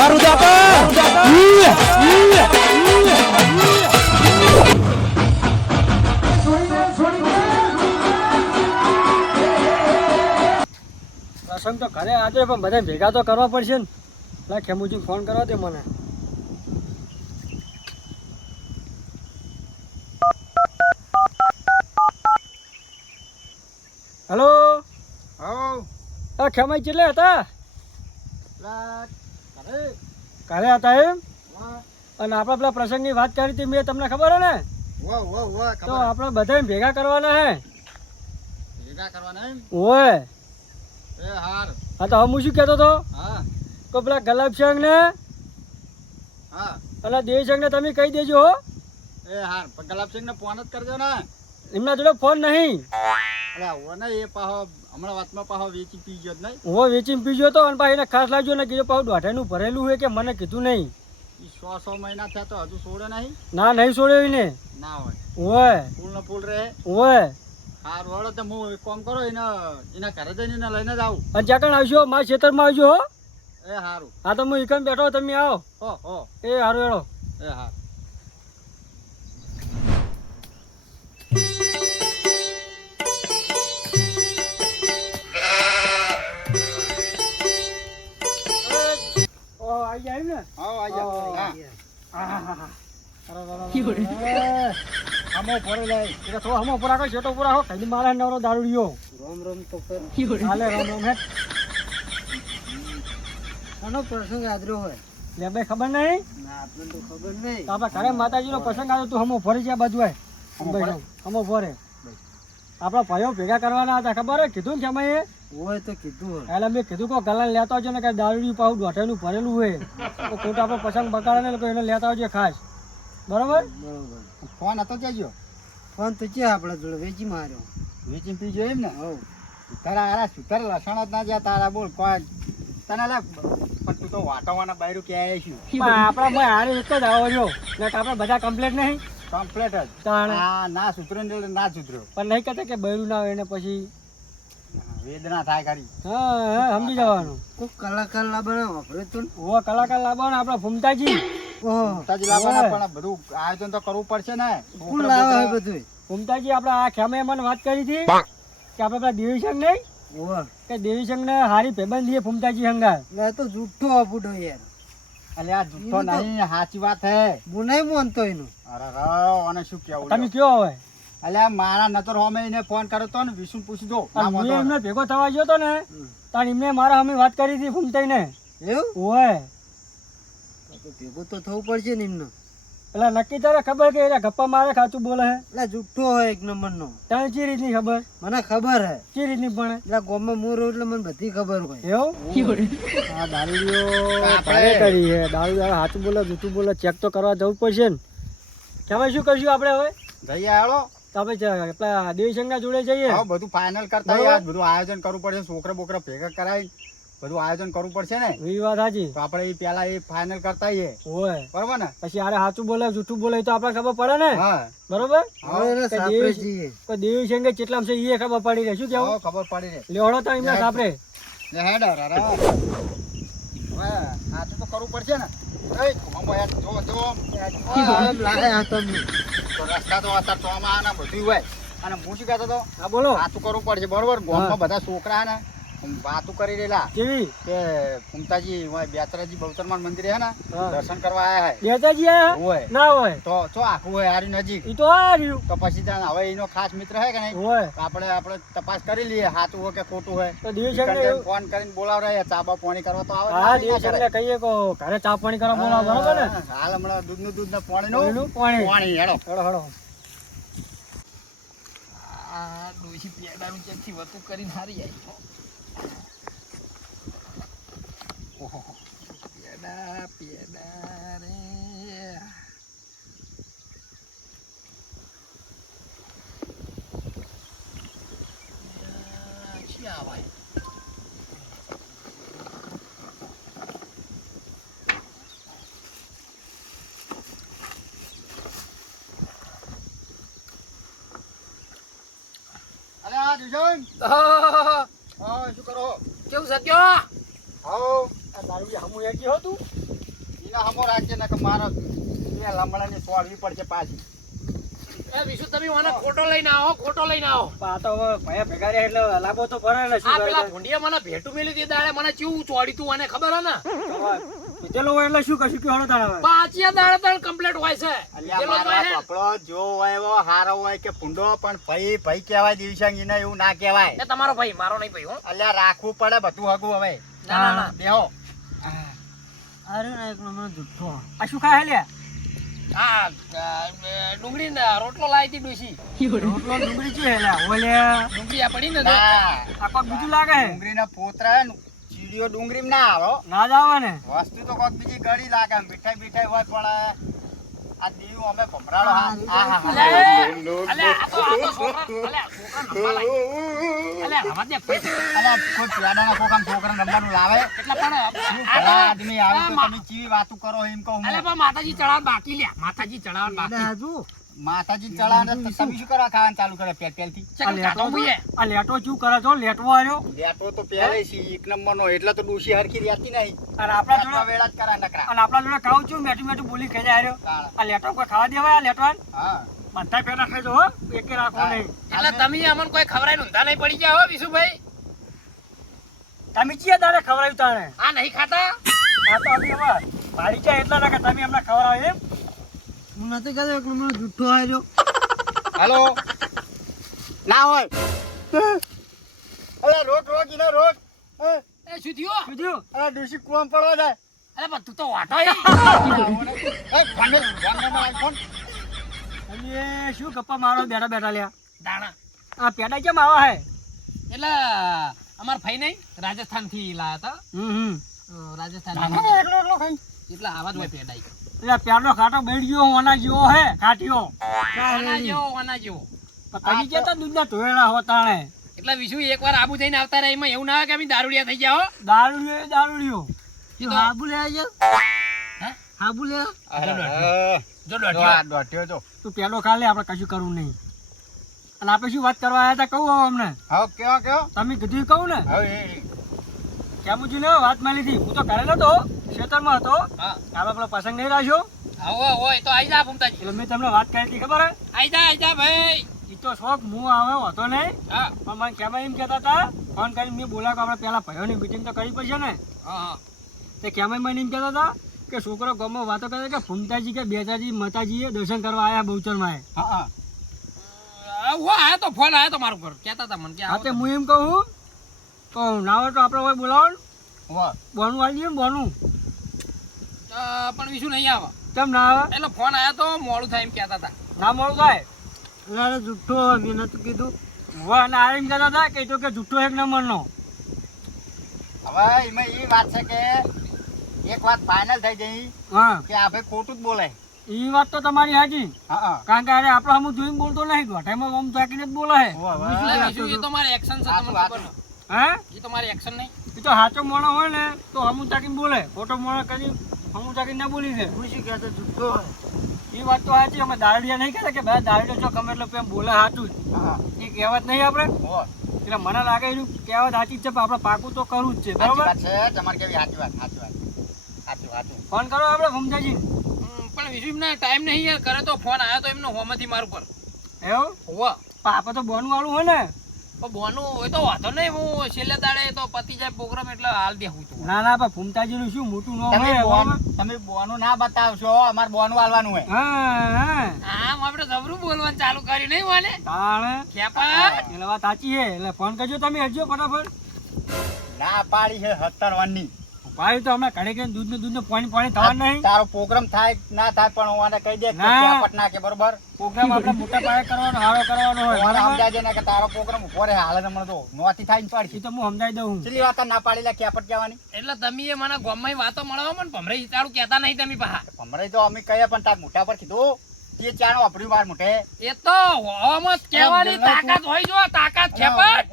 મારું પ્રસંગ તો ઘરે આજે પણ બધા ભેગા તો કરવા પડશે ને. લા ખેમુજી ફોન કરવા દે મને. હેલો. હા ખેમાઈ કેટલે હતા? ઘરે હતા એમ? અને આપણે પેલા પ્રસંગની વાત કરી હતી મેં, તમને ખબર હે ને? તો આપણે બધા ભેગા કરવાના હે. ઓય હા તો હું શું કહેતો હતો તો પેલા ગલાબસંગ ને અને દેવસંગ ને તમે કહી દેજો હો. ગલાબસિંહ ને ફોન જ કરજો ને. એમના જોડે ફોન નહીં. એ પાહો હમણાં વાતમાં પાહો વેચી પી ગયો જ નહીં. હું વેચીને પીજો તો અને પાછી એને ખાસ લાગ્યો ને કીધું પાછું દોઢાઈનું ભરેલું હોય કે મને કીધું નહીં. 100 મહિના થયા તો હજુ છોડે નહીં. ના નહીં છોડ્યો એને. ના હોય ઓય ફૂલ ને ફૂલ રહે. ઓય હાર વળો તો હું એક કામ કરો એના ઘરે જઈને એને લઈને જ આવું. અને ચાકણ આવજો મારા ખેતરમાં આવજો હો. એ હારું. હા તો હું એકમ બેઠો તમે આવો. હો એ હારું હેડો. એ હાર. આવી જાય ને. હમો ભરે લે એટલે થોડો હમો પૂરા કરો છેટો પૂરા હો કઈ મારા નવરો દારૂડિયો. રોમ તો કર. હાલે રામ હે. આનો પ્રસંગ આદરો હોય. લે ભાઈ ખબર નહીં. ના આપણને તો ખબર નહીં. તો આપણે ઘરે માતાજીનો પ્રસંગ આવ્યો તું હમો ભરી છે આ બાજુ હોય. હમો ભરે. આપણા ભાઈઓ ભેગા કરવાના હતા ખબર હે કીધું ને અમે હોય તો કીધું એટલે મેં કીધું કે ગલાને લેતા આવજો ને કે દારૂડી પાછું દોઢાઈનું ભરેલું હોય તો ખોટા આપણે પસંદ બગાડે ને લોકો એને લેતા આવજો ખાસ. બરોબર ફોન હતો જજો. ફોન તો છે આપણા જોડે વેચી માર્યો. વેચી પીજો એમ ને. હવ તારા આરા સુધર લસણ જ ના જ્યાં તારા બોલ કોઈ તને લા પણ તું તો વાટવાના બાયરું કે આવ્યા છું. આપણા ભાઈ હારે એક જ આવો છો ને આપણે બધા કમ્પ્લેટ નહીં. કમ્પ્લેટ જ. હા ના સુધર્યો ને ના સુધર્યો. પણ નહીં કહેતા કે બૈરું ના હોય એને પછી વેદના થાય ખરી. હા સમજી જવાનું. કોઈ કલાકાર લાવવાના વાપરે તો ઓ કલાકાર લાવવાના આપણા ફૂમતાજી. ફૂમતાજી લાવવાના પણ બધું આયોજન તો કરવું પડશે ને. કોણ લાવે બધું? ફૂમતાજી આપણે આ ખેમે મને વાત કરી હતી કે આપણે પેલા દેવીશંગ નહીં કે દેવીશંગ ને હારી ભેબંધી ફૂમતાજી હંગા. એ તો જુઠ્ઠો અપૂડો યાર. અલે આ જુઠ્ઠો નહીં સાચી વાત હે. હું નહીં માનતો એનું. અરે અને શું કેવું તમે કયો હવે? અલે મારા નતર હોમે એને ફોન કર્યો તો ને વિષ્ણુ પૂછી દો. મેં એમને ભેગો થવા ગયો તો ને તાર એમને મારા અમે વાત કરી હતી ફૂમતાઈ ને. એવું ઓય તો ભેગો તો થવું પડશે ને એમને. એટલે નક્કી તારે ખબર કે એટલે ગપ્પા મારે ખાતું બોલે હે? એટલે જુઠ્ઠો હોય એક નંબર નો. તને ચી રીતની ખબર? મને ખબર હે. ચી રીતની પણ? એટલે ગામમાં હું રહું એટલે મને બધી ખબર હોય. એવું? આ દારૂડિયો ભારે કરી હે. દારૂ સાચું બોલે જૂઠું બોલે ચેક તો કરવા જવું પડશે ને. કેવાય શું કરશું આપણે હવે? જઈએ હાલો. આપણે પેલા દેવીશંકર જોડે જઈએ. હા બધું ફાઇનલ કરતા યાર બધું આયોજન કરવું પડશે. છોકરા બોકરા ભેગા કરાય બધું આયોજન કરવું પડશે ને. એ વાત સાચી. તો આપણે એ પેલા એ ફાઇનલ કરતા આવીએ. હોય બરોબર ને. પછી આરે સાચું બોલે જૂઠું બોલે તો આપણે ખબર પડે ને. હા બરોબર. દેવીશંકર કેટલામ છે એ ખબર પડી રહે. શું કેવું? ખબર પડી રહે. લેવડો તો એમને સાપરે. હેડ હવે સાચું તો કરવું પડશે ને. રસ્તા તો અત્યારે ચોમાં ને બધું હોય. અને હું શું કહેતો હતો હા બોલો. વાતું કરવું પડશે બરોબર. ગામમાં બધા છોકરા ને વાતું કરી રહેલા કેવી કે ફૂમતાજી બેતરાજી બહુચરમાન મંદિર હે ને દર્શન કરવા આયા હે. બેતાજી આયા હોય ના હોય તો ચો આખું હોય હારી નજીક. ઈ તો આ રહ્યું. તો પછી હવે એનો ખાસ મિત્ર હે કે નહીં હોય આપણે તપાસ કરી લઈએ સાચું હોય કે ખોટું હોય. તો દેવીશંકર ફોન કરીને બોલાવરાય ચાબા પાણી કરવા તો આવે. હા દેવીશંકર કહીએ કો ઘરે ચા પાણી કરવા બોલાવો બરોબર ને. હાલ હમણાં દૂધ ને પાણી પાણી હેડો હેડો. આ ડોશી પેડાનું ચેકથી વતું કરીને હારી જાય. ઓહો પેડા રે ક્યાં ભાઈ શું કરો? કેવું સત્યો? હાઉ આ દારૂ હમુ એકી હતું એના હમો રાખજે ને કે મારો એ લમણાની સોળવી પડશે પાછી. એ વિશુ તમે મને ખોટો લઈને આવો, ખોટો લઈને આવો. પણ આ તો હવે ભયા ભેગા રહ્યા એટલે લાંબો તો પડે ને. શું આ પેલા કરે? ભૂંડિયા મને ભેટું મેલી તે દાડે મને ચેવું ચોડી તું અને ખબર હે ને? પીધેલો હોય એટલે શું કશું કહેવાનો તારે હવે? પાછિયા દાડે દાડે કમ્પ્લીટ હોય છે. અલ્યા પેલો મારા જોહે. પકડો જો હોય એવો હારો હોય કે ભૂંડો પણ ભાઈ ભાઈ કહેવાય દિલશાંગ એને એવું ના કહેવાય. એ તમારો ભાઈ, મારો નહીં ભાઈ હો. અલ્યા રાખવું પડે બધું હગું હવે. ના ના ના. બેહો. અરે ના એકલો મને જુઠ્ઠો. આ શું ખાય લ્યા? આ ડુંગળી ને રોટલો લાવી હતી ડોશી. રોટલો ડુંગળી છે લ્યા. ઓલે ડુંગળી આ પડી ને તો. ના આ કોક બીજું લાગે છે. ડુંગળીના પોતરા હે ને, ચીડીઓ ડુંગળીમાં ના આવે હો. ના જ આવે ને. વસ્તુ તો કોક બીજી ગળી લાગે મીઠાઈ બીઠાઈ હોય પણ આ દીવું અમે ભમરાળો અલે, અલે, આ તો છોકરા, અલે, છોકરાને રમવા લાય. અલે, રમવા દે પૈસા. અલ્યા કોઈ પેડાના કોક આમ છોકરાને રમવાનું લાવે એટલે પણ શું આ ભલા તો- આદમી આવે તો આ તમે ચીવી વાતું કરો એમ કહું અલે હું. પણ માતાજી ચડાવવા બાકી લ્યા, માતાજી ચડાવવા બાકી. માતાજી ચડાવે ને તમે શું કરવા ખાવાનું ચાલુ કરે પેલથી આ ચકલ કાઢો લેટો મુઈએ. આ લેટો શું કરે છો? લેટવો આવ્યો. લેટો તો પહેલે છે એક નંબરનો એટલે તો ડૂસી હરખી રહેતી નહીં. અને આપણા આટલા જોડે વેળા જ કરા નકરા. અને આપણા જોડે ખાવું છું મેઠું મેઠું બોલી ખાઈ આવ્યો. તાણ. આ લેટો કોઈ ખાવા દેવાય? આ લેટવાન હા બધા પેટા ખાઈ હો. એકે રાખો નહીં. એટલે તમે અમને કોઈ ખવડાવીને ઊંધા નહીં પડી ગયા હો વિશુભાઈ. તમે ચિયા દાડે ખવડાવ્યું તાણે? આ નહીં ખાતા? આ તો અમે હવે મારી ચા એટલા લાગે તમે અમને ખવડાવો એમ? હું નથી કહેતો એકલો મને જુઠ્ઠો આવ્યો. હેલો ના હોય અરે રોક રોક ઇને રોક એ શું થયું? શું થયું? અરે ડૂસી કુવામ પડવા જાય અરે પણ તું તો વાટો હે. એ ફોન ફોન તમે શું ગપ્પા મારો બેઠા બેઠા લ્યા? દાણા. આ પેડા કેમ આવા હે? એટલે અમાર ભાઈ નહીં રાજસ્થાન થી લાયા હતા. રાજસ્થાન એકલો એકલો ખાઈ. એટલે આવા જ હોય પેડાઈ. એટલે પેડો ખાટો બેઠ ગયો હોના જેવો હે ખાટીઓ. આના જેવો આના જેવો. પણ તમે કેતા દૂધના ટોયડા હો તાણે. એટલે વિશુ એકવાર આબુ જઈને આવતા રહ્યા એમાં એવું ના આવે કે અમે દારૂડિયા થઈ ગયા હો. દારૂડિયો એ દારૂડિયો. એ તું તો- હાબુ લે આવજે. હે? હાબુ લે. જો દોઢિયો. દોઢ્યો જો તું પેડો ખા લે આપણે કશું કરવું નહીં. અને આપણે શું વાત કરવા આવ્યા હતા કહું હવે અમને? હવે કેવો કેવો તમે કીધું એ કહું ને? હવે કેમ ને વાત મળી હતી. હું તો ઘરે નતો, ખેતરમાં હતો. હા. આપણે પેલો પસંદ નહીં રાખ્યો આવો હોય તો આઈ જા ભૂમતાજી. એટલે મેં તમને વાત કરી હતી ખબર હે? આઈ જા ભાઈ. ઈ તો શોખ હું આવે હતો નહીં. હા પણ મને કેમ એમ કહેતા હતા ફોન કરીને મેં બોલા કે આપણે પેલા ભાઈઓની મીટિંગ તો કરવી પડશે ને. હા. તે કેમ મને એમ કહેતા હતા કે છોકરો ગામમાં વાતો કરે કે ફૂમતાજી કે બેતાજી માતાજીએ દર્શન કરવા આવ્યા બહુચરમાં. હા હું આયો તો ફોન આયો તો મારું ઘર કહેતા હતા મને કે હા આવો તે તમે. હું એમ કહું તો ના હોય તો આપણે હોય બોલાવો ને. વાહ બોનું આવી દઈએ ને બોનું. પણ વિશુ નહીં આવે. કેમ ના આવે? એટલે ફોન આયો તો મોડું થાય એમ કહેતા હતા. ના મળું થાય. અરે જુઠ્ઠો હોય, મેં નતું કીધું. વાહ અને આ એમ કહેતા હતા કે એ તો કે જુઠ્ઠો એક નંબરનો. હવે એમાં એ વાત છે કે એક વાત ફાઇનલ થઈ ગઈ હા કે આ ભાઈ ખોટું જ બોલે. એ વાત તો તમારી સાચી. હા કારણ કે અરે આપણે હમું જોઈને બોલતો નહીં. ગોઠાઈમાં આમ ચાકીને જ બોલે છે. એટલે વિશુ એ તો મારે એક્શન છે તમને ખબર ને. હે? એ તો મારે એક્શન નહીં. એ તો સાચો મોણો હોય ને તો હમું ચાકીને બોલે. ખોટો મોણો કરી હમું ચાકીને ના બોલી છે. હું શું કહેતો જુઠ્ઠો હોય. એ વાત તો સાચી. અમે દારૂડિયા નહીં કહેતા કે ભાઈ દારૂડિયો છો ગમે એટલે એમ બોલે સાચું જ. હા એ કહેવત નહીં આપણે. એટલે મને લાગે એનું કહેવત સાચી જ છે પણ આપણે પાકું તો કરવું જ છે. સાચી બરોબર? વાત છે તમારે કેવી સાચી વાત સાચું ફોન કરો આપણે ભૂમતાજી. પણ વિશુ એમને ટાઈમ નહીં યાર કરે તો ફોન આયો તો એમનો હોમાંથી મારું પર. એવું? હોવા. પણ આપણે તો બોનું વાળું હોય ને. પણ બોનું હોય તો વાંધો નહીં. હું છેલ્લે દાડે તો પતી જાય પ્રોગ્રામ એટલે હાલ દેવું તું. ના ના પણ ભૂમતાજીનું શું મોટું ન તમે હોય. બોન બરોબર? તમે બોનું ના બતાવશો અમારે બોનું આલવાનું હોય હા હા આમ આપણે જબરું બોલવાનું ચાલુ કર્યું નહીં મને. તાણે ખેપા. એટલે વાત સાચી છે. એટલે ફોન કરજો તમે હજો ફટાફટ. ના પાડી છે 17 ની ભાઈ તો અમે ઘરે કઈ દૂધ ને પાણી પાણી થવા નહીં. તારો પ્રોગ્રામ થાય ના થાય પણ હું આને કહી દે કે ના. ક્યાપટ નાખે બરોબર પ્રોગ્રામ આપણે મોટા પાયે કરવાનો હારો કરવાનો હોય. મને બરાબર? સમજાય છે ને કે તારો પ્રોગ્રામ ઉભો રહે હાલે મને તો નોતી થાય ને એ પાડશે તો હું સમજાઈ દઉં. ચલી વાત ના પાડી લે ક્યાપટ કહેવાની એટલે તમે એ મને ગામમાં વાતો મળવા મને ભમરે હિતાળું કહેતા નહીં તમે પાહા. હમણાં તો અમે કહીએ પણ તાર મોઢા પર કીધું તે ચાણો વાપર્યું માર મોઢે એ તો હોમ જ કહેવાની તાકાત હોય જો તાકાત ખેપટ.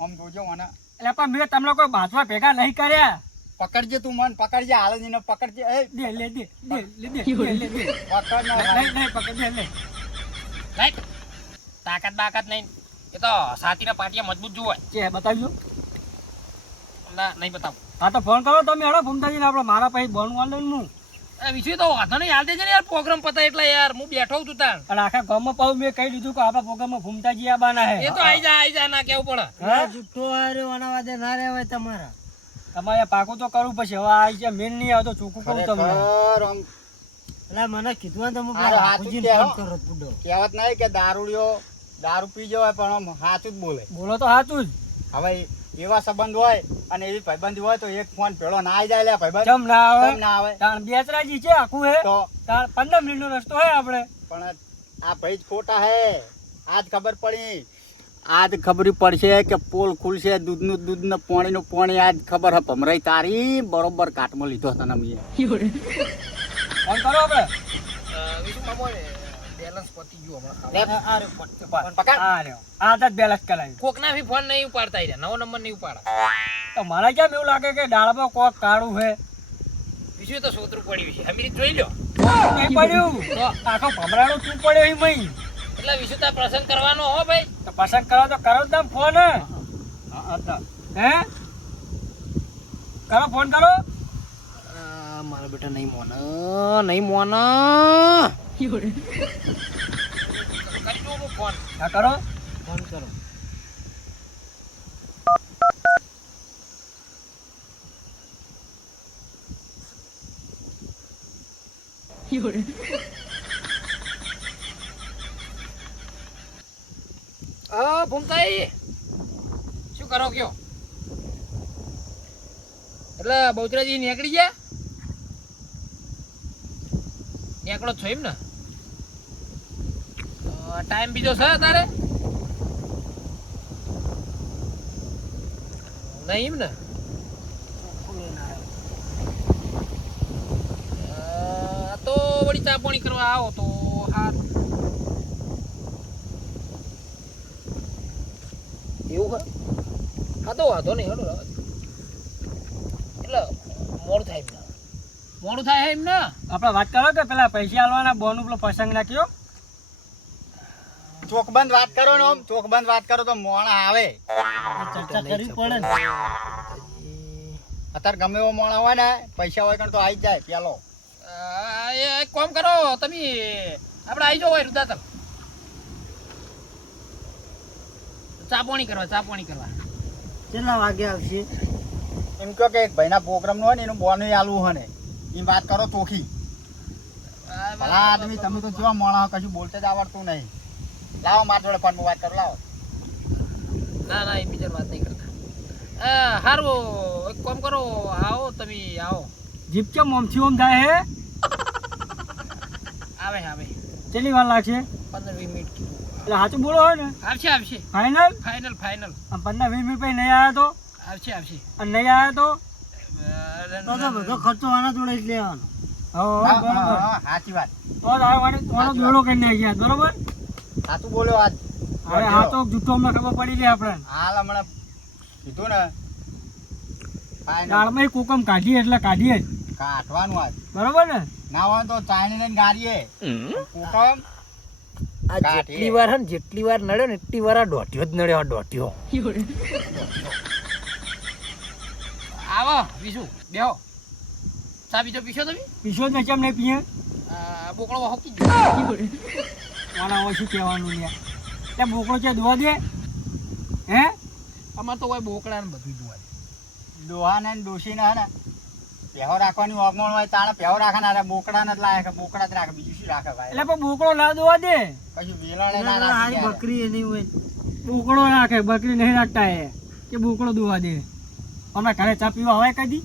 ઓમ જોજે મને એટલે પણ મેં તમને કોઈ બાંધવા ભેગા નહીં કર્યા. પકડજે તું મન પકડજે હાલે ને પકડજે એ દે લે દે દે લે દે દે લે દે. પકડ ના નહીં નહીં પકડ દે લે. રાઈટ. તાકાત બાકાત નહીં. એ તો છાતીના પાટિયા મજબૂત જુઓ. કે બતાવજો. ના નહીં બતાવું. હા તો ફોન કરો તમે હેડો ભૂમતાજી ને આપણે મારા પાસે બોનું આલે હું વિશે તો વાંધો નહીં હાલ દેજે ને યાર પ્રોગ્રામ પતાય એટલે યાર હું બેઠો છું તાર અને આખા ગામમાં પાછું મેં કહી દીધું કે આપણા પ્રોગ્રામમાં ભૂમતાજી આવવાના હે એ તો આઈ જા ના કેવું પડે હા? જુઠ્ઠો હાર્યો આના વાદે ના રહેવાય તમારા. તમારે પાકું તો કરવું પડશે હવે આ જે મેન નહીં આવતો ચોખ્ખું કહું તમને ખરેખર આમ એટલે મને કીધું ને તમે હારું હાચું જ કહેવો. ફોન કરો બુડો. કહેવત નહીં કે દારૂડિયો દારૂ પી જવાય પણ આમ સાચું જ બોલે. બોલો તો સાચું જ હવે એવા સંબંધ હોય અને એવી ભાઈબંધી હોય તો એક ફોન પેલો ના આવી જાય લે ભાઈબંધ. ચમ ના આવે કેમ ના આવે તાણ બેચરાજી છે આખું હે તો તાણ 15 મિનિટનો રસ્તો હે આપણે પણ આ ભાઈ જ ખોટા હે. આજ ખબર પડી આજ ખબર પડશે કે પોલ ખુલશે દૂધનું દૂધ ને પાણીનું પાણી આજ ખબર હે ભમરાઈ તારી બરોબર કાટમાં લીધો તને મેં. ફોન કરો આપણે વિશુ મામો બેલેન્સ પતી ગયું હમણાં લે, આ રે પટ. પકડ. આ રહ્યો આ જ બેલેન્સ કરાવી કોકના બી ફોન નહીં ઉપાડતા ઈ રહ્યા, નવો નંબર નહીં ઉપાડતા તો મને કેમ એવું લાગે કે ડાળમાં કોક કાળું હે વિશુ તો સોતરું પડ્યું છે અમીરી જોઈ લ્યો નહીં પડ્યું તો આખો ભમરાડો તું પડ્યો એ મઈ એટલે વિશુ તાર પ્રસંગ કરવાનો હો ભાઈ તો પસંદ કરો તો કરો જ તમે ફોન હે હે કરો ફોન કરો મારા બેટા નહીં મોન કરી દઉં હું ફોન હા કરો ફોન કરો. ભૂમતાઈ શું કરો કયો એટલે બહુચરાજી નીકળી ગયા નીકળો જ છો એમ ને ટાઈમ બીજો છે તારે નહીં એમ ને તો વળી ચા પાણી કરવા આવો તો સારું એવું હા તો વાંધો નહીં હેડો એટલે મોડું થાય એમ ને આપણે વાત કરો કે પેલા પૈસા આલવાના બોનું પેલો પ્રસંગ નાખ્યો ચોકબંધ વાત કરો ને આમ ચોકબંધ વાત કરો તો મોણા આવે. ચર્ચા કરવી પડે ને. અત્યારે ગમે એવો મોણા હોય ને પૈસા હોય કણ તો આવી જ જાય પેલો. એક કામ કરો તમે આપણે આવી જાઓ હોય રુદાતલ ચા પાણી કરવા કેટલા વાગે આવશે? એમ કહો કે એક ભાઈના પ્રોગ્રામ નું હોય ને એનું બોનું આલવું હોય ને એ વાત કરો ચોખી. ભલા આદમી તમે તો જેવા મોણા હો, કશું બોલતે જ આવડતું નહીં. લાવો માર જોડે ફોન વાત કરો લાવો. ના એ બીજા વાત નહીં કરતા સારું એક કામ કરો આવો તમે આવો જીપ છે મોમથી ઓમ થાય હે આવે કેટલી વાર લાગશે 15-20 મિનિટ કીધું એટલે સાચું બોલો હોય ને આવશે ફાઇનલ ફાઇનલ આમ 15-20 મિનિટ પછી નહીં આવ્યો તો આવશે અને નહીં આવ્યો તો તો બધો ખર્ચો આના જોડે જ લેવાનો. હા બરોબર હા, સાચી વાત. તો જ આવવાની તોનો દોડો કરી નાખ્યા બરોબર સાચું બોલ્યો આજ. હવે આ તો જૂઠો અમને ખબર પડી ગઈ આપણે હાલ હમણાં કીધું ને ફાઇનલ. દાળમાં કોકમ કાઢીએ એટલે કાઢીએ જ કાઢવાનું આજ. બરોબર ને ના હોય તો ચાઈની ને ગાડીએ કોકમ આ જેટલી વાર હે ને જેટલી વાર નડ્યો ને એટલી વાર આ દોઢિયો જ નડ્યો આ દોઢિયો આવો વિશુ બેહો ચા બીજો પીશો તમે પીશો જ કેમ નહીં પીએ બોકળો હોકી ગયો આના હોય શું કહેવાનું યાર ત્યાં બોકડો છે દોવા દે હે અમાર તો કોઈ બોકડા ને બધું જોવા ડોહા ને ડોશી ને હે ને પહેવો રાખવાની ઓગમણ હોય તાણે પહેવો રાખે ને બોકડા ને જ લાગે બોકડા જ રાખે બીજું શું રાખે ભાઈ. એટલે પણ બોકડો ના દોવા દે કશું વેલણે ના હારી રાખે યાર. બકરી એની હોય. બોકડો રાખે બકરી નહીં રાખતા એ કે બોકડો દોવા દે અમે ઘરે ચા પીવા હોય કદી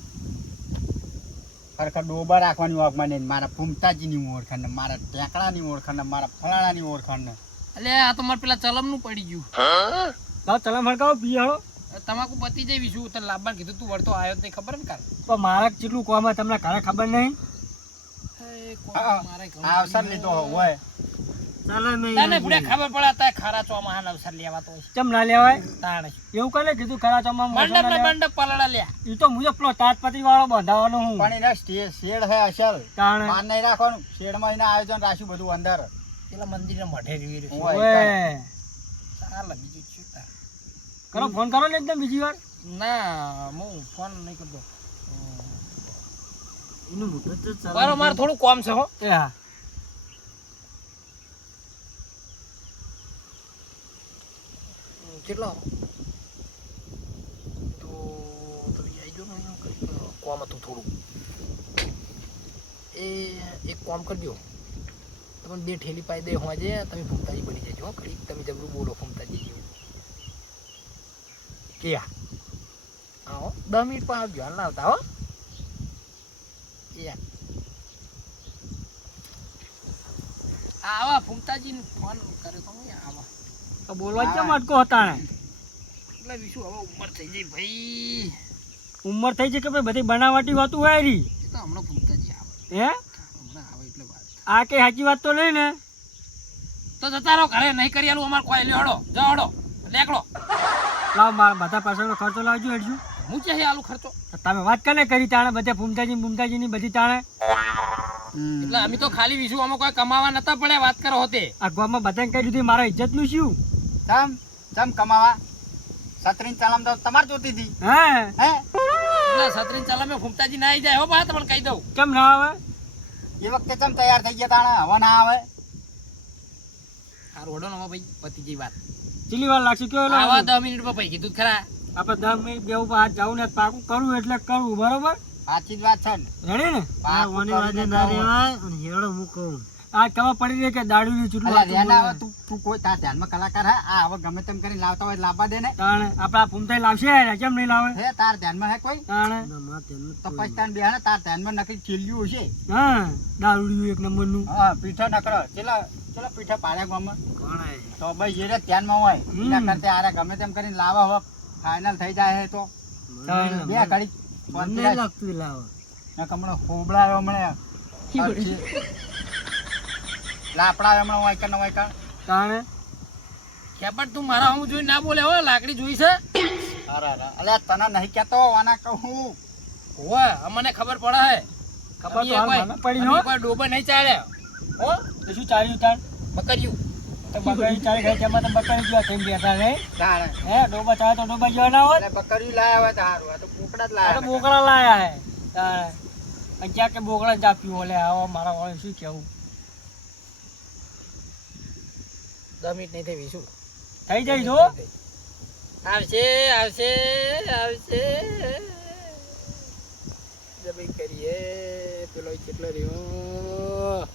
ખરેખર ડોબા રાખવાની ઓગમણ નહીં. મારા ફૂમતાજીની ઓળખાણ ને મારા ટેકડાની ઓળખાણ ને મારા ફલાણાની ઓળખાણ ને એટલે આ તો મારે પેલા ચલમ નું પડી ગયું તો ચલા ફરકાવો પી હળો તમાકુ પતી જઈ વિશુ તને લાવવા કીધું તું વળતો આવ્યો જ નહીં ખબર ને કાલ તો મારા જેટલું કોમ હોય તમને ઘરે ખબર નહીં આ અવસર લીધો હોય ચાલો મેં તને ભૂડે ખબર પડે તારે ખરા ચોમાહાન અવસર લેવાતો હોય ચમ ના લેવાય તાણે એવું કને કીધું ખરા ચોમાં મંડપ પલડા લ્યા એ તો મુજબ પેલો તાજપત્રી વાળો બંધાવાનો હું પણ એના શેડ હે અસલ તાણે માન નહીં રાખવાનું. શેડમાં એના આયોજન રાખ્યું બધું અંદર. પેલા મંદિરના મઢે જોઈ રહ્યું હોય. ઓય ચાલે બીજું શું તાર કરો ફોન કરો ને એકદમ બીજી વાર ના હું ફોન નહીં કરતો એનું મોટું તો ચાલે. બરાબર મારે થોડું કોમ છે હો એ હા કેટલો તો તમે આવી જો ને કોમ હતું થોડું એ એક કોમ કરજો તમને 2 ઠેલી પાઈ દે હોજે તમે ફૂમતાજી બની જજો હો ખરી તમે જબરું બોલો ફૂમતાજી જેવું ક્યાં આવો 10 મિનિટ પર આવજો હાલ ના આવતા હો ક્યાં આવા ફૂમતાજી ફોન કરે તો હું આવા તો બોલવા કેમ અટકો હતા ને એટલે વિશું હવે ઉંમર થઈ જાય ભાઈ ઉંમર થઈ છે કે ભાઈ બધી બનાવટી વાતું હોય રી એ તો હમણાં ફૂમતાજી આવે હે હમણાં આવે એટલે વાત આ કઈ સાચી વાત તો નહીં ને તો જતા રહો ઘરે નહીં કરી આલું અમારે કોઈ લેવડો જવાડો લેકડો લાવ મારા બધા પાછળનો ખર્ચો લાવજો હેડજો હું છે આલુ ખર્ચો તમે વાત કરે કરી તાણે બધે ફૂમતાજી ની બધી તાણે એટલે અમે તો ખાલી વિશું અમે કોઈ કમાવા નતા પડે વાત કરો હોતે આ ગામમાં બધાને કહી દીધું મારા ઇજ્જત નું શું ચમ કમાવા સતરીન ચાલામ તો તમારે જોતી હતી હે હે એટલે સતરીન ચાલા ફૂમતાજી ના આવી જાય હો બા તમને કહી દઉં કેમ ના આવે એ વખતે ચમ તૈયાર થઈ ગયા તાણે હવે ના આવે હારું હડો ને ભાઈ પતી જઈ વાત ચીલી વાર લાગશે કેવો આવા 10 મિનિટ પર પૈ કીધું ખરા આપણે 10 મિનિટ બેવું પર હાથ જાવું ને પાકું કરવું એટલે કરવું બરોબર સાચી જ વાત છે ને રેડી ને આ ઓની વાજે ના રહેવાય અને હેડો હું કહું. આ ખબર પડી રહી કે દારૂની ચૂંટણી અલ્યા રેના હવે તું કોઈ તાર ધ્યાનમાં કલાકાર હે આ હવે ગમે તેમ કરીને લાવતા હોય લાવવા દે ને તાણે આપણા ફૂમતાઈ લાવશે કેમ નહીં લાવે હે તાર ધ્યાનમાં હે કોઈ તાણે ના માં તેનું તો પછી તાર બેહને તાર ધ્યાનમાં નક્કી ચીલ્યું હશે હા દારૂડિયું એક નંબરનું હા પીઠા નકરો ચેલા પીઠા પાડ્યા ગામમાં કોણ હે? તો ભાઈ જે રે ધ્યાનમાં હોય એના કરતા આરે ગમે તેમ કરીને લાવો હવે ફાઇનલ થઈ જાય હે તો મને બે ઘડી મને લાગતું લાવો. ને કમણો હોબળાયો હમણે લાપડા હમણાં વાયકર તાણે ખેપટ તું મારા હું જોઈ ના બોલે હો લાકડી જોઈ છે અલ્યા તને નહીં કહેતો આના કહું હોવે અમને ખબર પડે હે ખબર તો અમે હાલ મને પડી હો કોઈ ડોબા નહીં ચાલે હો તો શું ચાલ્યું તાણ બકર્યું તો બકરી ચાલી ગઈ તેમાં તો બકરી જેવા થઈને બેઠા રે તાણે હે ડોબા ચાલે તો ડોબા જેવા ના હોત એટલે બકરી લાયા હોય તો સારું આ તો કુકડા જ આ તો લાયા બોકડા લાયા હે તાણે અને ક્યાં કે બોકડા જ આપ્યું ઓલે આવો મારા વાળે શું કેવું 10 મિનિટ નહીં થઈ વિશું થઈ જાય જો આવશે આવશે આવશે જબઈ કરીએ પેલો કેટલો રહ્યો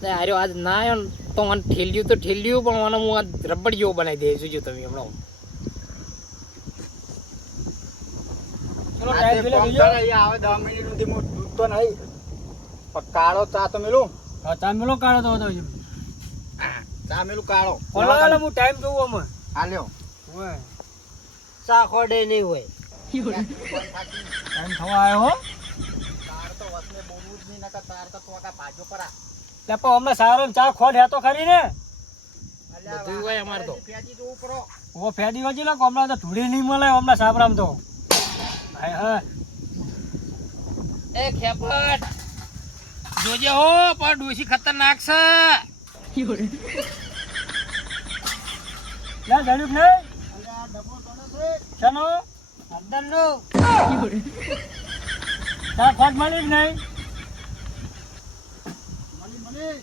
તે આર્યો આજ ના આવ્યો ને તો મને ઠેલ્યું તો ઠેલ્યું પણ મને હું આ રબડ જેવો બનાવી દે જોજો તમે હમણાં ચલો આ ટાઈમ તે પેલે ફોન જોજો કરે, અહીંયા આવે 10 મિનિટ સુધી હું દૂધ તો નહીં પણ કાળો ચા તો મેલું હા તમે પેલો કાઢો તો હતો ચા મેલું કાળો બોલાવો હું ટાઈમ જોઉં અમે હાલ્યો ઓય ચા ખોડે નહીં હોય. ટાઈમ થવા આવ્યો હો તાર તો વસને બોલવું જ નહીં નકર તાર તો ટોકા ભાજો પરા લે પણ અમને સારો ને ચા ખોટ હે તો ખરી ને બધું હોય અમારે તો. ફેજી જોવું પડો ઓ ફેદી વજી લે હમણાં તો ધૂળી નહીં મળે હમણાં સાબરામ તો હા હા એ ખેપટ જોજે હો પણ ડોસી ખતરનાક છે લે જડ્યું કે નહીં અલ્યા ડબ્બો તોડો છે ચાલો અંદરનો ચા ખોટ મળી જ નહીં મળી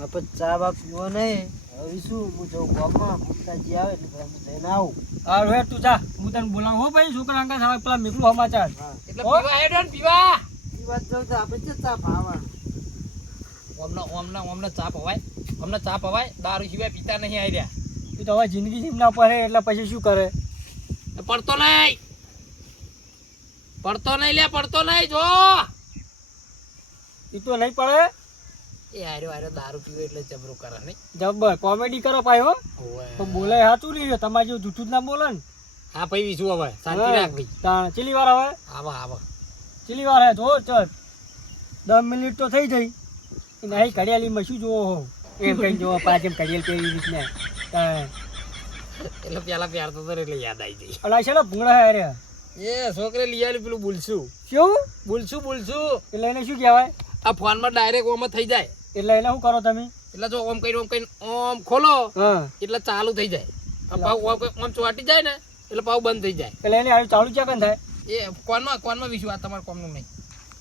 આપણે ચા બા પીવો નહીં. હવે શું હું જાઉં ગામમાં ફૂમતાજી આવે એટલે પછી હું જઈને આવું. હારું હેડ તું જા હું તને બોલાવું હો ભાઈ છોકરા અંગા સાહેબ પેલા નીકળું સમાચાર એટલે હો? પીવા હેડો ને પીવા એ વાત જાઉં તો આપણે છે ચા ભાવા. ઓમને ચા પવાય અમને ચા પવાય દારૂ સિવાય પીતા નહીં આવી રહ્યા એ તો હવે જિંદગી જીમના પર હે એટલે પછી શું કરે પડતો નહીં લે પડતો નહીં જો એ તો નહીં પડે એ આર્યો દારૂ પીવો એટલે જબરો કરે નહીં જબ્બર કોમેડી કરો ભાઈ હો ઓવે. તો બોલે સાચું નહીં રહ્યો તમારે જેવું જૂઠું જ ના બોલે ને હા ભાઈ વિશું હવે શાંતિ રાખ ભાઈ તાણ ચીલી વાર હવે આવા ચીલી વાર હે જો ચલ 10 મિનિટ તો થઈ જઈ એને અહીં ઘડિયાળીમાં શું જોવો હો એમ કઈ જોવો પાછ એમ ઘડિયાળ કેવી રીતને એટલે પેલા પ્યાર તો એટલે યાદ આવી ગઈ અલા છે ને ભૂંગળા હે રે એ છોકરે લઈ આવેલું પેલું બોલશું શું બોલશું એટલે એને શું કહેવાય આ ફોનમાં ડાયરેક્ટ ઓમ જ થઈ જાય એટલે એને શું કરો તમે એટલે જો ઓમ કઈ ઓમ ખોલો હા એટલે ચાલુ થઈ જાય આ પાવ ઓમ ચોટી જાય ને એટલે પાવ બંધ થઈ જાય એટલે એને હારું ચાલુ ક્યાં થાય એ કોનમાં વિશ્વાસ આ તમારા કોમનું નહીં.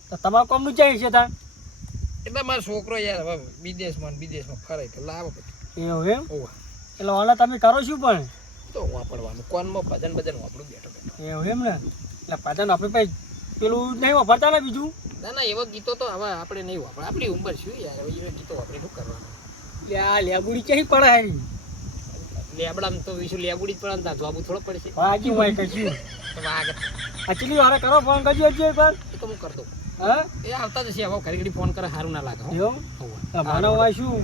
તો તમારા કોમનું ચાઈ છે તાર એટલે મારો છોકરો યાર હવે વિદેશમાં ફરે તો લાવો બધું. એવું એમ ઓવા એટલે ઓલા તમે કરો શું પણ તો વાપરવાનું કોનમાં ભજન વાપરું બેઠો. એવું એમ ને એટલે પાછળ આપણે ભાઈ પેલું નહીં વાપરતા ને બીજું ના એવા ગીતો તો હવે આપણે નહીં વાપરે. આપણી ઉંમર શું યાર, હવે એવા ગીતો આપણે શું કરવાનું. એટલે આ લેબુડી ક્યાંય પડે હારી લેબડામાં તો વિશું લેબુડી જ પડે, જવાબ થોડો પડશે. વાગ્યું હોય કશું તો વાગે અચલી વારે કરો ફોન કરજો હજી એકવાર એ તો હું કરી દઉં. હા એ આવતા જ હશે. હવે ઘડી ફોન કરે સારું ના લાગે હો. એવું હોવે. માનો હોય શું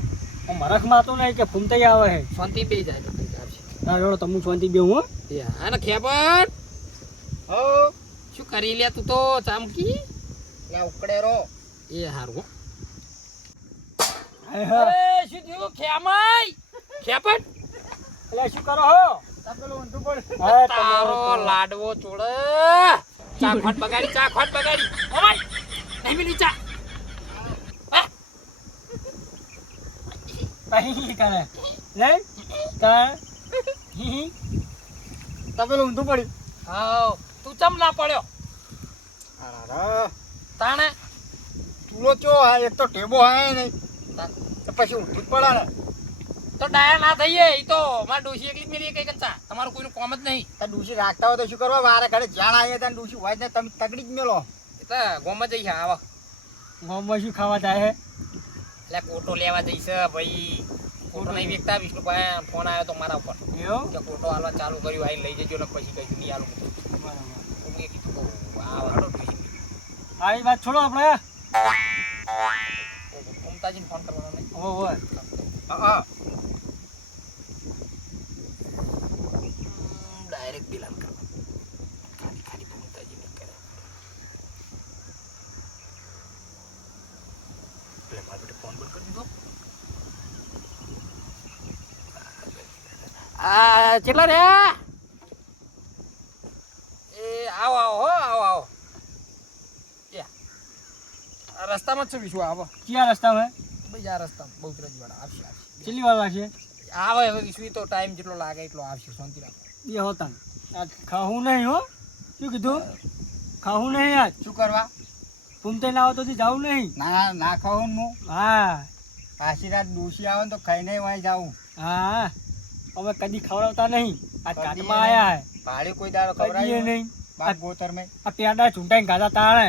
મરખમાં તો નહીં કે ફૂમતાઈ આવે છે શાંતિ બે જાય તો કંઈક આવશે. હા જોડો તમે શાંતિ બે હું એ હા ને ખેપટ હો શું કરી લે તું તો ચામકી લે ઉકળે રો એ હારું હો. હા હા એ શું થયું ખેમાઈ ખેપટ એટલે શું કરો હો પેલું ઊંધું પડ હા તારો તમારો લાડવો ચોળે ચાખોટ બગાડી ઓય નહીં મિલી ચા પહી કરે નહીં તા હી પેલું ઊંધું પડ્યું હા તું ચમ ના પડ્યો અરે તાણે ચૂલો ચો હા એક તો ટેબો હા નહીં તો પછી ઊંધું જ પડે ને તો ડાયા ના થઈએ એ તો મારા ડોશી એકલી મેરી કઈ કંચા તમારું કોઈનું કોમ જ નહીં. તો ડૂસી રાખતા હોય તો શું કરવા વારે ઘરે જ્યાં આવીએ ત્યાં ડૂસી હોય ને તમે તગડી જ મેલો એટલે ગોમ જઈ આવા ગામમાં શું ખાવા જાય એટલે કોટો લેવા જઈશ ભાઈ. કોટો નહીં વેચતા વિષ્ણુભાઈ ફોન આવ્યો તો મારા ઉપર એવું કે કોટો હાલવા ચાલુ કર્યું આવીને લઈ જજો ને પછી કઈ નહીં આલું. હું એ કીધું હાડો આ વાત છોડો આપણે મમતાજીને ફોન કરવાનો નહીં. ઓય હા ડાયરેક્ટ બિલાન કરવાનો ખાલી મમતાજીને કરે એટલે મારા બેટે ફોન બંધ કરી દીધો. આ કેટલા રે એ આવો આવો રસ્તામાં જ છું વિશ્વ આવો ક્યાં રસ્તા હોય ભાઈ આ રસ્તા બહુચરાજી વાળા આવશે કેટલી વાર લાગશે આવે હવે વિશ્વ તો ટાઈમ જેટલો લાગે એટલો આવશે શાંતિ રાખો. બે હોતા આ ખાવું નહીં હો શું કીધું ખાવું નહીં આજ શું કરવા ફૂમતાઈ ના આવે તો જવું નહીં ના ખાવું હું હા પાછી રાત ડૂસી આવે ને તો ખાઈને વાય જાઉં હા અમે કદી ખવડાવતા નહીં આજ કદી ઘાટમાં આયા હે ભાડે કોઈ દાડો કદી ખવડાવ્યું નહીં બાપ ગોતર મેં આ પેડા ચૂંટાઈને ગાતા તાણે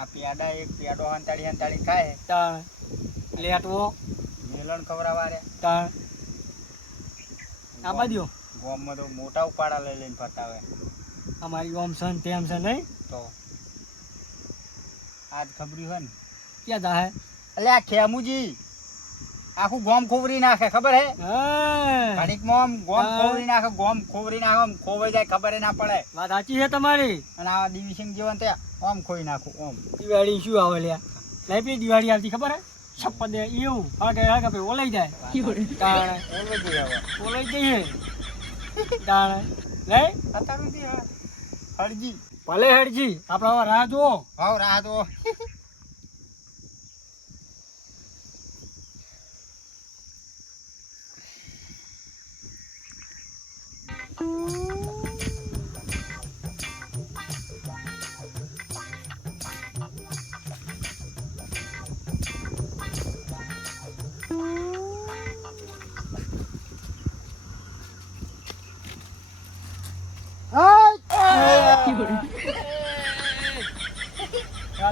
આ પેડા એક પેડો હંતાડી ખાય તાણ લેટવો મેલણ ખવડાવવા રે તાણ આ બાજુ ગોમમાં તો મોટા ઉપાડા લઈને ફરતા હોય અમારી ઓમ સન તેમ છે નહીં તો આજ ખબરી હોય ને ક્યાં જાય એટલે આ ખેમુજી આખું ગોમ ખોવરી નાખે ખબર હે હા ઘડીકમાં આમ ગોમ હા. ખોવરી નાખે ગોમ ખોવરી નાખે આમ ખોવાઈ જાય ખબર ના પડે વાત સાચી છે તમારી અને આ દિવ્યસિંહ જીવન તે ઓમ ખોઈ નાખું ઓમ દિવાળી શું આવે લ્યા નહીં પેલી દિવાળી આવતી ખબર હે છપ્પન દે એવું હળગે ભાઈ ઓલાઈ જાય તાણે ઓલવે જોઈએ હવે ઓલાઈ જઈએ તાણે નહીં અત્યારે નથી હવે હળજી ભલે હેડજી આપણે હવે રાહ જુઓ હાવ રાહ તો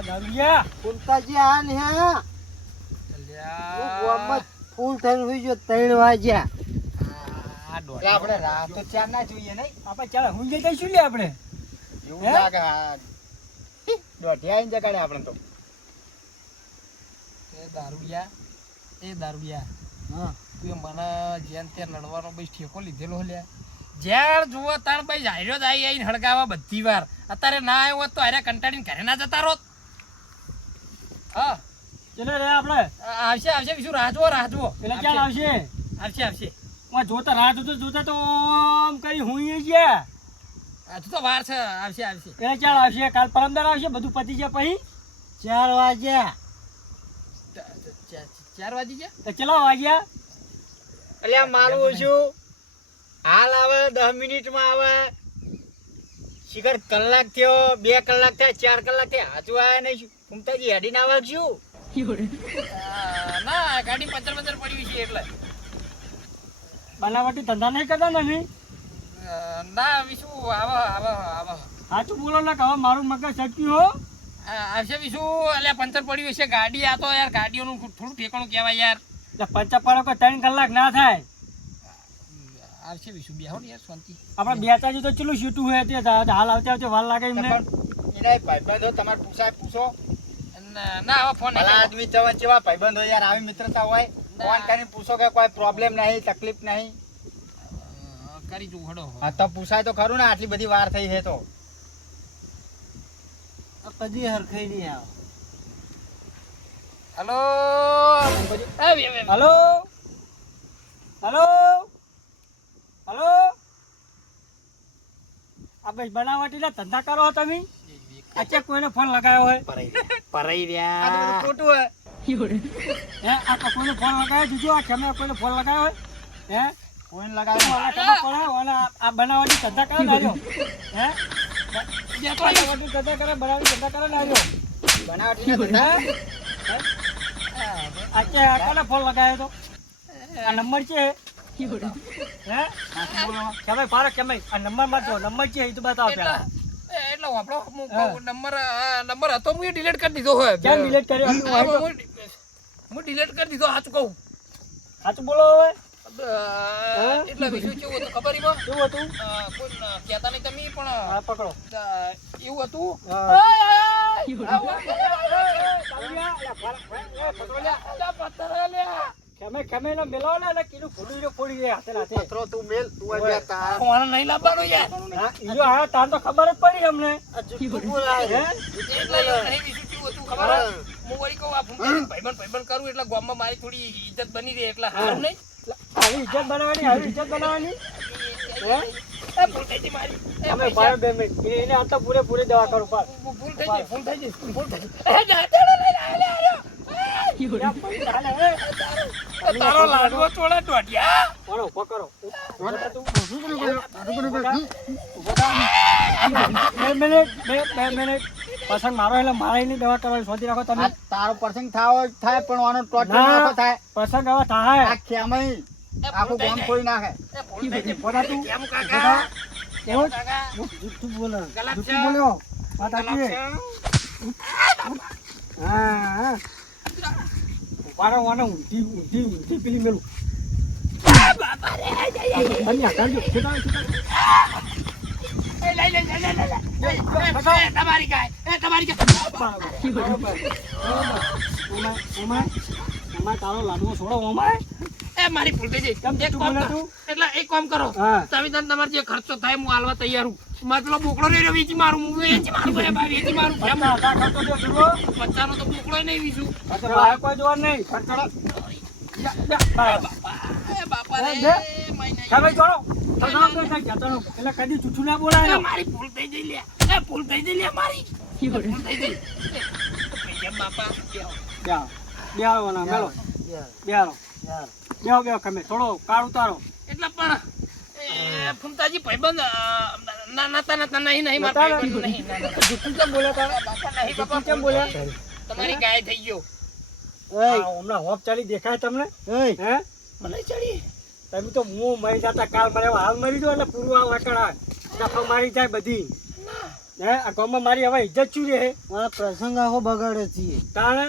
દારૂડિયા ફૂમતાજી આ ને હા ગામમાં ફૂલ થઈને હોઈ ગયો 3 વાગ્યા એટલે આપણે રાહ તો ચાર ના જોઈએ નહીં આપણે ચાલે હું જઈ જઈશું લે આપણે એવું હે? લાગે હા દોઢિયા આઈને જગાડે આપણે તો એ દારૂડિયા હા તું મને જેમ ત્યાં લડવાનો બસ ઠેકો લીધેલો લ્યા. જ્યાં જુઓ તાર ભાઈ જાયરો જ આવીને હળગાવા બધી વાર. અત્યારે ના આવ્યો હોત તો અરે કંટાળીને ઘરે ના જતા રોત. હા ચલો રે આપણે આવશે વિશું રાહ જુઓ પેલા ક્યાં આવશે આવશે હું જોતા રાહ જોતા તો આમ કરી હું ગયા હજુ તો વાર છે આવશે પેલા ચાલ આવશે કાલ પરમદાર આવશે બધું પતી જાય પછી 4 વાગ્યા 4 વાગી ગયા. તો ચલા વાગ્યા એટલે મારું શું હાલ આવે 10 મિનિટમાં આવે શિખર કલાક થયો 2 કલાક થયા 4 કલાક થયા હજુ આયા નહીં ફૂમતાજી હેડી ના વાગ્યું ના ગાડી પંચર પડ્યું છે એટલે બનાવટી ધંધા નહીં કરતા ને અમે? ના વિશુ આવો સાચું બોલો ને કે હવે મારું મગજ સચ્યું હો. આવશે વિશુ એટલે પંચર પડ્યું છે ગાડી. આ તો યાર ગાડીઓનું થોડું ઠેકાણું કહેવાય યાર. એટલે પંચા પાડો કોઈ 3 કલાક ના થાય. આવશે વિશુ બેહો ને યાર શાંતિ. આપણે બેચાજી તો ચેલું સીટું હોય તે હાલ આવતે વાલ લાગે એમને. એના ભાઈબંધો તમારે પૂછો ના હવે ફોન ભલા આદમી જવા જેવા ભાઈબંધો યાર આવી મિત્રતા હોય ફોન કરીને પૂછો કે કોઈ પ્રોબ્લેમ નહીં તકલીફ નહીં કરી જુ હડો. હા તો પૂછાય તો ખરું ને આટલી બધી વાર થઈ છે તો કદી હરખાઈ નહીં આવે. હેલો હલો હલો હલો આ ભાઈ બનાવટી ના ધંધા કરો છો તમે? અચ્છા કોઈને ફોન લગાવ્યો હોય? પરાઈ રહ્યા આ તો બધું ખોટું હોય હે આ તો કોઈને ફોન લગાવ્યો જોજો આ કેમે કોઈને ફોન લગાવ્યો હોય? હે કોઈને લગાવ્યું ઓલા ખબર પડે ઓલા આ બનાવટી ધંધા કરે લાગ્યો હે બનાવટી ધંધા કરે બનાવટી ધંધા કરે લાગ્યો બનાવટી ધંધા અચ્છા આ કોને ફોન લગાવ્યો તો? આ નંબર છે હે કેમે પારો કેમે આ નંબર માં જો નંબર છે એ તો બતાવો પેલા. એટલે આપણો નંબર હતો હું ડિલીટ કરી દીધો હોય. કેમ ડિલીટ કર્યો? હું ડિલીટ કરી દીધો સાચું કહું. સાચું બોલો હવે. એટલે વિષય કેવું હતું ખબર એમાં? શું હતું? કોઈ કહેતા નહીં તમે પણ હા પકડો. એવું હતું. કેમે કેમે ને મેલાવ ને કીધું ફોડી ફોડી દે હાથે હાથે. પથરો તું મેલ તું આવી આ તાર ફોન નહીં લાવવાનો યાર. હા ઈજો આ તાર તો ખબર જ પડી અમને. આ જુઠ્ઠું બોલાવે હે એટલે એવું નહીં વિષય કેવું હતું ખબર હે? હું વળી કહું આ ભાઈબંધ કરું એટલે ગામમાં મારી થોડી ઇજ્જત બની રહે એટલે હારું નહીં. આવી ઇજ્જત બનાવવાની હે એ ભૂલ થઈ ગઈ મારી. અમે ભાઈ બે મિનિટ એને આ તો પૂરેપૂરી દવા કરું પાર. ભૂલ થઈ ગઈ. એ જાતેડો લઈને આવ્યો. તારો લાડવો ચોળે દોઢિયા. બોલો પકડો. બે મિનિટ પસંદ મારો એટલે મારે એની દવા કરવાની શોધી રાખો તમે. આ તારો પ્રસંગ થાય પણ આનો ટોટલ ના. નાખો થાય પસંદ હવે થાય. આ ખેમઈ આખું ગામ કોઈ નાખે એ ભૂલ થઈ ગઈ. બોલા તું કેમ કાકા? એવું જ? કાકા જુઠ્ઠું બોલે. ગલત છે. જુઠ્ઠું બોલ્યો વાત ગલત સાચી છે. છે. હા વારા વારા ઊંધી પેલી મેલું અને આ કાઢજો છેટાડો. એ લઈ લે. એ તમારી ગાય. બરાબર. ઓમાય તારો લાડવો છોડો ઓમાય. એ મારી ભૂલ થઈ ગઈ. કેમ એક તું કામ બોલે કરો. તું? એટલે એક કામ કરો. હા. તમે તાર તમારે જે ખર્ચો થાય હું આલવા તૈયાર હું. મારે પેલો બોકડો રહ્યો વેચી મારું. હું વેચી મારું બરાબર, વેચી મારું. કેમ? પચાનો તો બોકડો નહીં વીસું. કોઈ જોવા નહીં. એ બાપા રે બે. માઈ નહીં. તમે જોડો એટલે કદી જૂઠું ના બોલાય. એ મારી ભૂલ થઈ ગઈ લે. એ ભૂલ થઈ ગઈ લે મારી. ભૂલ થઈ ગઈ. કેમ બાપા? બેહારો ના મેલો બેહારો બેહો કમે થોડો કાળ ઉતારો. એટલે પણ એ ફૂમતાજી ભાઈબંધ નાતા નહીં મારા નતા? ભાઈબંધ નહીં. ના. જૂઠું કેમ બોલ્યા તારે? બાપા નહીં બાપા. જૂઠું કેમ બોલ્યા? તમારી ગાય થઈ ગયો. હમણાં હોપ ચાલી દેખાય તમને? એય, હે મને ચડી. તમે તો હું મરી જતા કાલ મને હાલ મરી દો એટલે પૂરું આ વાકડા દફા મારી જાય બધી. હે આ ગામમાં મારી હવે ઇજ્જત શું રહે? મારા પ્રસંગ આખો બગાડે છે. તાણે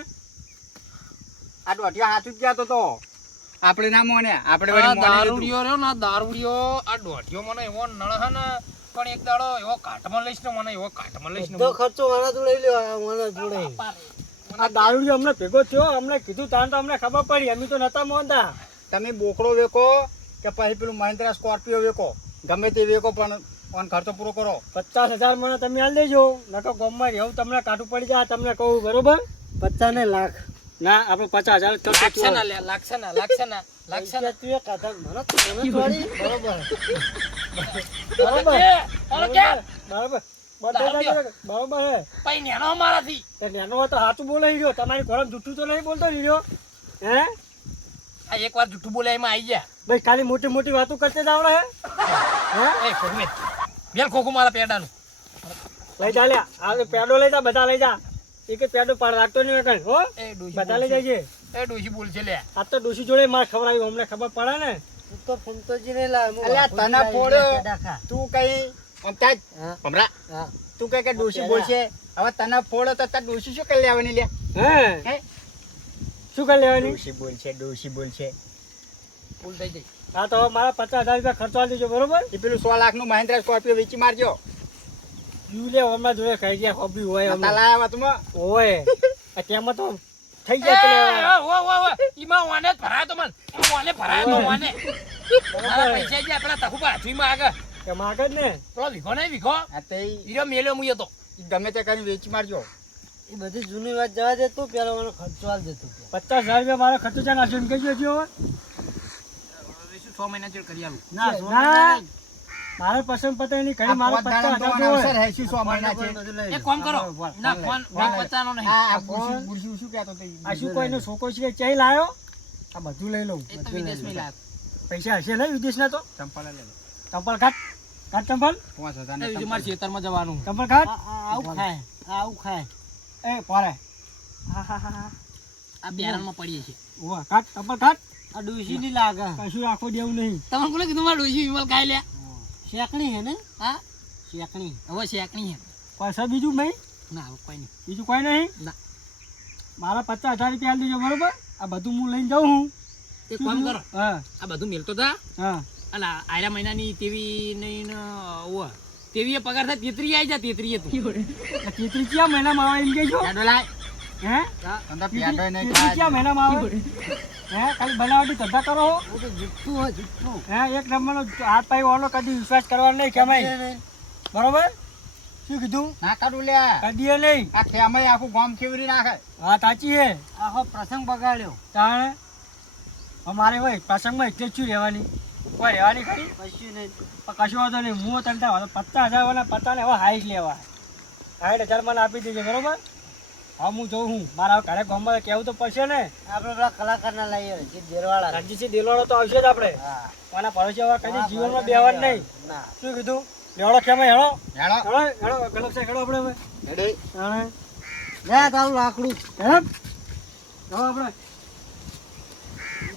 આ દોઢિયા હાચું જ કહેતો તો આપણે ના મોને આપણે આ વળી મોને લીધું. દારૂડિયો રહ્યો ને આ દારૂડિયો આ દોઢિયો મને એવો નળ હે ને પણ એક દાડો એવો કાટમાં લઈશ ને મને એવો કાટમાં લઈશ ને બધો ખર્ચો મારા જોડે લ્યો, આ મારા જોડે. આ દારૂડિયો અમને ભેગો થયો અમને કીધું તાણ તો અમને ખબર પડી અમે તો નતા મોનતા. તમે બોકડો વેકો કે પછી પેલું મહિન્દ્રા સ્કોર્પિયો વેકો ગમે તે વેકો પણ ઓન ખર્ચો પૂરો કરો. 50,000 મને તમે આલ દેજો નકર ગામમાં રહેવું તમને કાઠું પડી જાય તમને કહું બરોબર. 50 ને લાખ. ના આપણે 50,000 જ ખર્ચો લાગશે થયો. ના લે, લાગશે ના. પૈસા તું એ કાઢા મને થોડી બરોબર. બરોબર હાલો કેમ? બરોબર બરોબર હે. પઈ નેનો મારાથી. એ નેનો હોય તો સાચું બોલે રહ્યો તમારી ઘોડે જૂઠું તો નહીં બોલતો રહ્યો. હે આ એકવાર જૂઠું બોલે એમાં આવી ગયા. ભાઈ ખાલી મોટી મોટી વાતો કરતે જ આવડે હે? હે એ ખોખું બેલ ખોખું મારા પેડાનું. લઈ જા લ્યા આ તો પેડો લઈ જા બધા લઈ જા એક જ પેડો પાડ રાખતો નહીં કઈ હો એ ડોશી બધા લઈ જાય છે એ ડોશી બોલ છે લે આ તો ડોશી જોડે માર ખબર આવી અમને ખબર પડે ને તું તો ફૂમતોજી ને લાવ હું અલ્યા, બાપુજી તને લાવી પોળ્યો. દે, દાખા. તું કઈ અમતા જ હા હમણાં હા તું કઈ કે ડોશી બોલશે હવે તને ફોડો તો તાર ડોશી શું કરી લેવાની લે હે હે? શું કરી લેવાની ડોશી બોલશે ફૂલ થઈ જાય હા તો હવે મારા 50,000 રૂપિયા ખર્ચો આવી દેજો બરોબર એ પેલું 100 લાખનું મહિન્દ્રા સ્કોર્પિયો વેચી મારજો યુ લે હમણાં જોડે ખાઈ ગયા હોબી હોય નતા અમે લાયા વતમાં ઓય આ તેમાં તો થઈ જાય પેલો ઈમાં વાને જ ભરાયો તો મન વાને ભરાયો તો વાને મારા પૈસા જે આપણા તખુ પર હાથવીમાં આગળ કે માગ જ ને પેલો વિખો નહીં વિખો આ તે હીરો મેલ્યો મુયો તો ઈ ગમે તે કરીને વેચી મારજો એ બધી જૂની વાત જવા દે તું પેલો મને ખર્ચો આલ દે તું 50,000 રૂપિયા મારો ખર્ચો છે નાખ્યો એમ કહેજો હજી હવે 6 મહિના જેવું કરી આલું ના ના મારે પસંદ પતે નહીં ઘડી મારે આ પોત દાડાનો 50,000 જોવાનો અવસર જોઈએ હે, શું 100 મહિના છે બધું લઈ એક કામ કરો ના ફોન પચાનો નહીં આ બુરશી શું કહેતો તો ઈ? આ શું કોઈનો છોકરો છે ચઈ લાયો આ બધું લઈ લઉં એ તો વિદેશમાં લાયા પૈસા હશે ને વિદેશના તો ચંપલ લે લે. ચંપલ કાઢ કાઢ ચંપલ 5,000 ના એ ચંપલ. મારા ખેતરમાં જવાનું ચંપલ કાઢ આવું ખાય આવું ખાય એ પારે હા હા હા આ બેરણમાં પડીએ છે ઓવા કાઢ ચંપલ કાઢ આ ડૂસી ની લાગે કશું આખો દેવું નહીં તમને કોને કીધું મારું ડોશી વિમલ ખાઈ લે શેકણી હે ને હા શેકણી હવે શેકણી હે પૈસા બીજું નહીં ના હવે કોઈ નહીં બીજું કોઈ નહીં ના. મારા 50,000 રૂપિયા આલી દેજો બરોબર આ બધું હું લઈને જાઉં હું એક કામ કરો હા આ બધું મેલતો તા હા અને આયરા મહિનાની તેવી નહીં ઓવા તેવી એ પગાર થાય તેતરી આવી જા તેતરી તું આ ચીતરી કયા મહિનામાં આવે એમ કહેજો જાડો લાય હે તને પેટોય નહીં ચીતરી કયા ખાય. મહિનામાં આવે હે ખાલી બનાવટી ધંધા કરો હો હું તો જુઠ્ઠું હોય જુઠ્ઠું હે એક નંબરનો હાથ પાઈ વાળો કદી વિશ્વાસ કરવાનો નહીં કેમાય બરોબર શું કીધું ના કાઢું લ્યા. કદી નહીં આ ખેમાઈ આખું ગામ ખેવરી નાખે હા સાચી હે આખો પ્રસંગ બગાડ્યો તાણે અમારે હોય પ્રસંગમાં એટલે જ શું રહેવાની કોઈ રહેવાની ખરી કશું નહીં પણ કશું વાંધો નહીં હું તને 50,000 વાળા 50 ને હવે હાઈટ લેવા 60,000 મને આપી દેજો બરોબર હા હું જોઉં હું મારા ઘરે ગામમાં કહેવું તો પડશે ને આપણે પેલા કલાકારના લાવીએ જે દેરવાળા રણજીતસિંહ દિલવાળો તો આવશે જ આપણે હા કોના ભરોસે હવે કદી જીવનમાં બેવાનું નહીં ના શું કીધું લેવડો કેમ હેળો હેડો. હેળો હેળો ગલપ છે હેળો આપણે હવે હેડે. તાણે લે તારું લાકડું હેપ હેળો આપણે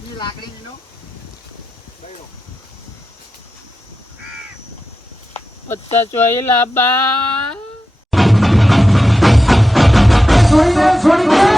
ઈ લાકડીનો પત્તા ચોઈ લાબા છોડી દે